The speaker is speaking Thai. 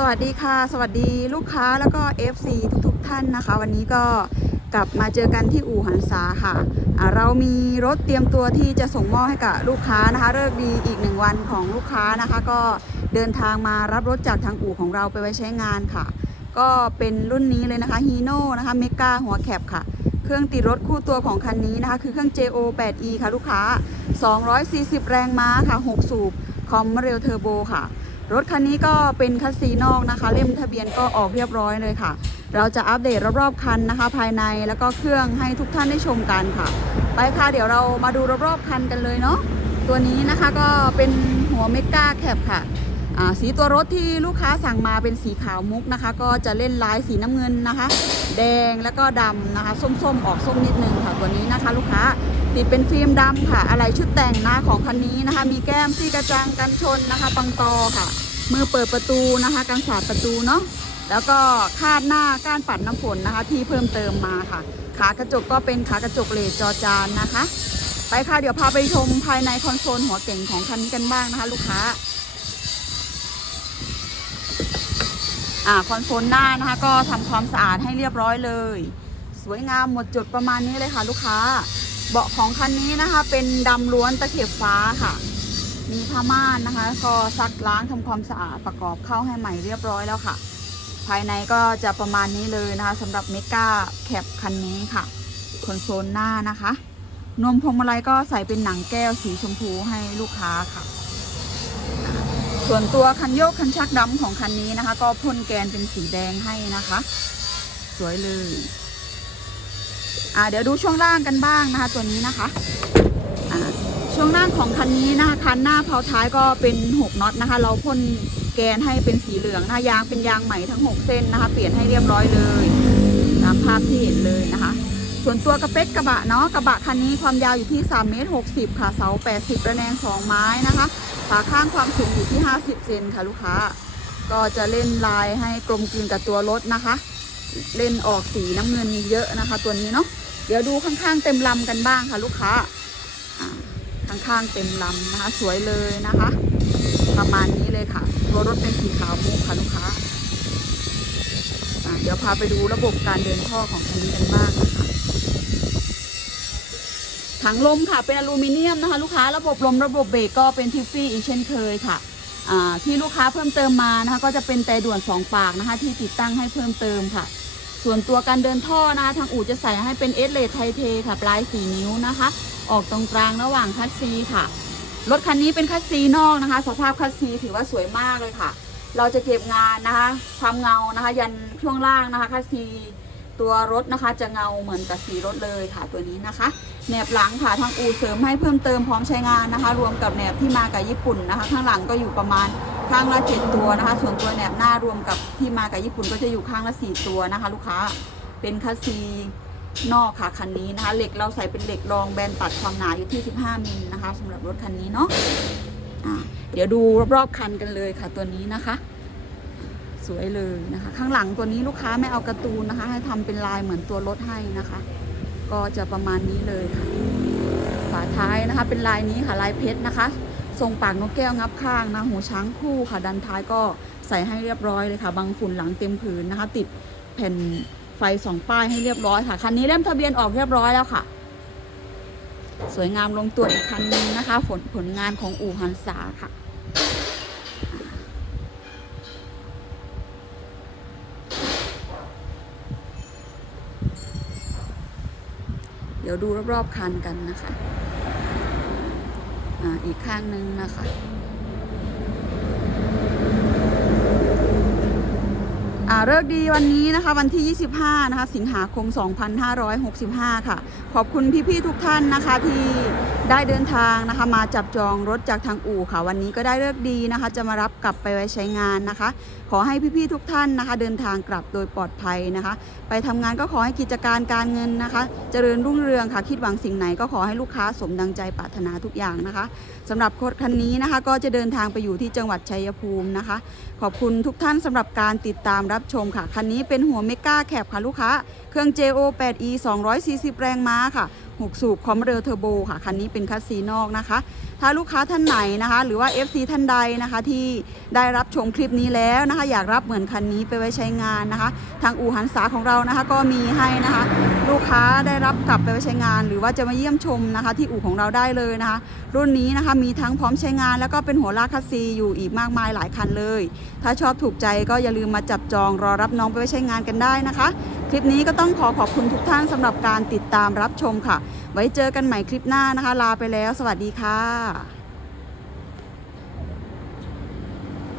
สวัสดีค่ะ สวัสดีลูกค้าแล้วก็ FC ทุกๆทท่านนะคะ วันนี้ก็กลับมาเจอกันที่อู่หันษาค่ะอ่าเรามีรถเตรียมตัวที่จะส่งมอบให้กับลูกค้านะคะเลิกดีอีกหนึ่งวันของลูกค้านะคะ ก็เดินทางมารับรถจากทางอู่ของเราไปไว้ใช้งานค่ะ ก็เป็นรุ่นนี้เลยนะคะฮีโน่นะคะเมกาหัวแคบค่ะ เครื่องติดรถคู่ตัวของคันนี้นะคะ คือเครื่อง JO 8E ค่ะลูกค้า 240 แรงม้าค่ะ 6 สูบคอมเรลเทอร์โบค่ะ รถคันนี้ก็เป็นคัสซีนอกนะคะ เล่มทะเบียนก็ออกเรียบร้อยเลยค่ะ เราจะอัปเดตรอบๆคันนะคะ ภายในแล้วก็เครื่องให้ทุกท่านได้ชมกันค่ะ ไปค่ะเดี๋ยวเรามาดูรอบๆคันกันเลยเนาะตัวนี้นะคะก็เป็นหัวเมกาแคปค่ะ สีตัวรถที่ลูกค้าสั่งมาเป็นสีขาวมุกนะคะ ก็จะเล่นลายสีน้ำเงินนะคะ แดงแล้วก็ดำนะคะ ส้มๆ ออกส้มนิดนึงค่ะตัวนี้นะคะ ลูกค้าติดเป็นฟิล์มดำค่ะ อะไรชุดแต่งหน้าของคันนี้นะคะ มีแก้มที่กระจังกันชนนะคะ ปังตอค่ะ มือเปิดประตูนะคะกันสาดประตูเนาะแล้วก็คาดหน้าก้านปัดน้ำฝนนะคะ ที่เพิ่มเติมมาค่ะ ขากระจกก็เป็นขากระจกเลดจอจานนะคะ ไปค่ะเดี๋ยวพาไปชมภายในคอนโซลหัวเก่งของคันนี้กันบ้างนะคะ ลูกค้า อ่า คอนโซลหน้านะคะ ก็ทำความสะอาดให้เรียบร้อยเลย สวยงามหมดจุดประมาณนี้เลยค่ะ ลูกค้า เบาะของคันนี้นะคะ เป็นดำล้วนตะเข็บฟ้าค่ะ มีผ้าม่านนะคะ ก็ซักล้างทำความสะอาดประกอบเข้าให้ใหม่เรียบร้อยแล้วค่ะ ภายในก็จะประมาณนี้เลยนะคะสำหรับเมกาแคปคันนี้ค่ะคอนโซลหน้านะคะนวมพวงมาลัยก็ใส่เป็นหนังแก้วสีชมพูให้ลูกค้าค่ะ ส่วนตัวคันโยกคันชักดำของคันนี้นะคะ ก็พ่นแกนเป็นสีแดงให้นะคะ สวยเลยอ่าเดี๋ยวดูช่วงล่างกันบ้างนะคะ ตัวนี้นะคะอ่าช่วงล่างของคันนี้นะคะคันหน้าเผาท้ายก็เป็น 6น็อตนะคะ เราพ่นแกนให้เป็นสีเหลืองนะคะยางเป็นยางใหม่ทั้ง 6 เส้นนะคะ เปลี่ยนให้เรียบร้อยเลยตามภาพที่เห็นเลยนะคะ ส่วนตัวกระเป๊กกระบะเนาะกระบะคันนี้ความยาวอยู่ที่3เมตร60ค่ะเสา 80 ระแนง 2 ไม้นะคะ ฝาข้างความสูงอยู่ที่ 50 เซนค่ะลูกค้า ก็จะเล่นลายให้กลมกลืนกับตัวรถนะคะ เล่นออกสีน้ำเงินเยอะนะคะ ตัวนี้เนาะ เดี๋ยวดูข้างๆเต็มลำกันบ้างค่ะลูกค้า ข้างๆเต็มลำนะคะ สวยเลยนะคะ ประมาณนี้เลยค่ะ ตัวรถเป็นสีขาวมุกค่ะลูกค้าอ่าเดี๋ยวพาไปดูระบบการเดินท่อของคันนี้กันบ้างนะคะ ถังลมค่ะเป็นอลูมิเนียมนะคะลูกค้าระบบลมระบบเบรกก็เป็นทิฟฟี่อีกเช่นเคยค่ะที่ลูกค้าเพิ่มเติมมานะคะก็จะเป็นแต่ด่วน2ปากนะคะที่ติดตั้งให้เพิ่มเติมค่ะ ส่วนตัวการเดินท่อนะคะทางอู่จะใส่ให้เป็นเอสเลทไทเทค่ะ ปลาย4นิ้วนะคะ ออกตรงกลางระหว่างคัสซีค่ะรถคันนี้เป็นคัสซีนอกนะคะ สภาพคัสซีถือว่าสวยมากเลยค่ะ เราจะเก็บงานนะคะความเงานะคะ ยันช่วงล่างนะคะคัสซี ตัวรถนะคะ จะเงาเหมือนกับสีรถเลยค่ะตัวนี้นะคะแหนบหลังค่ะทางอูเสริมให้เพิ่มเติมพร้อมใช้งานนะคะ รวมกับแหนบที่มากับญี่ปุ่นนะคะ ข้างหลังก็อยู่ประมาณข้างละเจ็ดตัวนะคะ ส่วนตัวแหนบหน้ารวมกับที่มากับญี่ปุ่นก็จะอยู่ข้างละสี่ตัวนะคะ ลูกค้าเป็นคัสซีนอกค่ะคันนี้นะคะเหล็กเราใส่เป็นเหล็กรองแบนตัดความหนาอยู่ที่ 15มิลนะคะสำหรับรถคันนี้เนาะะเดี๋ยวดูรอบๆคันกันเลยค่ะตัวนี้นะคะ สวยเลยนะคะ ข้างหลังตัวนี้ลูกค้าไม่เอาการ์ตูนนะคะ ให้ทำเป็นลายเหมือนตัวรถให้นะคะ ก็จะประมาณนี้เลยค่ะฝาท้ายนะคะ เป็นลายนี้ค่ะลายเพชรนะคะทรงปากนกแก้วงับข้างนะหูช้างคู่ค่ะดันท้ายก็ใส่ให้เรียบร้อยเลยค่ะบังฝุ่นหลังเต็มผืนนะคะ ติดแผ่นไฟสองป้ายให้เรียบร้อยค่ะคันนี้เล่มทะเบียนออกเรียบร้อยแล้วค่ะ สวยงามลงตัวอีกคันนึงนะคะผลผลงานของอู่ฮันซาค่ะ ดี๋ยวดูรอบๆคันกันนะคะ อ่า อีกข้างหนึ่งนะคะ อ่า เลิกดีวันนี้นะคะวันที่ 25 นะคะ สิงหาคม 2565 ค่ะ ขอบคุณพี่ๆทุกท่านนะคะที่ได้เดินทางนะคะ มาจับจองรถจากทางอู่ค่ะ วันนี้ก็ได้เลิกดีนะคะ จะมารับกลับไปไว้ใช้งานนะคะ ขอให้พี่ๆทุกท่านนะคะ เดินทางกลับโดยปลอดภัยนะคะ ไปทำงานก็ขอให้กิจการการเงินนะคะ เจริญรุ่งเรืองค่ะ คิดหวังสิ่งไหนก็ขอให้ลูกค้าสมดังใจปรารถนาทุกอย่างนะคะสำหรับรถคันนี้นะคะ ก็จะเดินทางไปอยู่ที่จังหวัดชัยภูมินะคะ ขอบคุณทุกท่านสำหรับการติดตามรับชมค่ะ คันนี้เป็นหัวเมก้าแคบค่ะลูกค้า เครื่อง JO 8E 240 แรงม้าค่ะ 6 สูบความเร็วเทอร์โบค่ะ คันนี้เป็นคัสซีนอกนะคะ ถ้าลูกค้าท่านไหนนะคะ หรือว่า FC ท่านใดนะคะที่ได้รับชมคลิปนี้แล้วนะคะ อยากรับเหมือนคันนี้ไปไว้ใช้งานนะคะ ทางอู่หันษาของเรานะคะ ก็มีให้นะคะ ลูกค้าได้รับกลับไปไว้ใช้งาน หรือว่าจะมาเยี่ยมชมนะคะ ที่อู่ของเราได้เลยนะคะ รุ่นนี้นะคะมีทั้งพร้อมใช้งาน แล้วก็เป็นหัวลากคัสซีอยู่อีกมากมายหลายคันเลย ถ้าชอบถูกใจก็อย่าลืมมาจับจองรอรับน้องไปไว้ใช้งานกันได้นะคะ คลิปนี้ก็ต้องขอขอบคุณทุกท่านสำหรับการติดตามรับชมค่ะ ไว้เจอกันใหม่คลิปหน้านะคะ ลาไปแล้ว สวัสดีค่ะ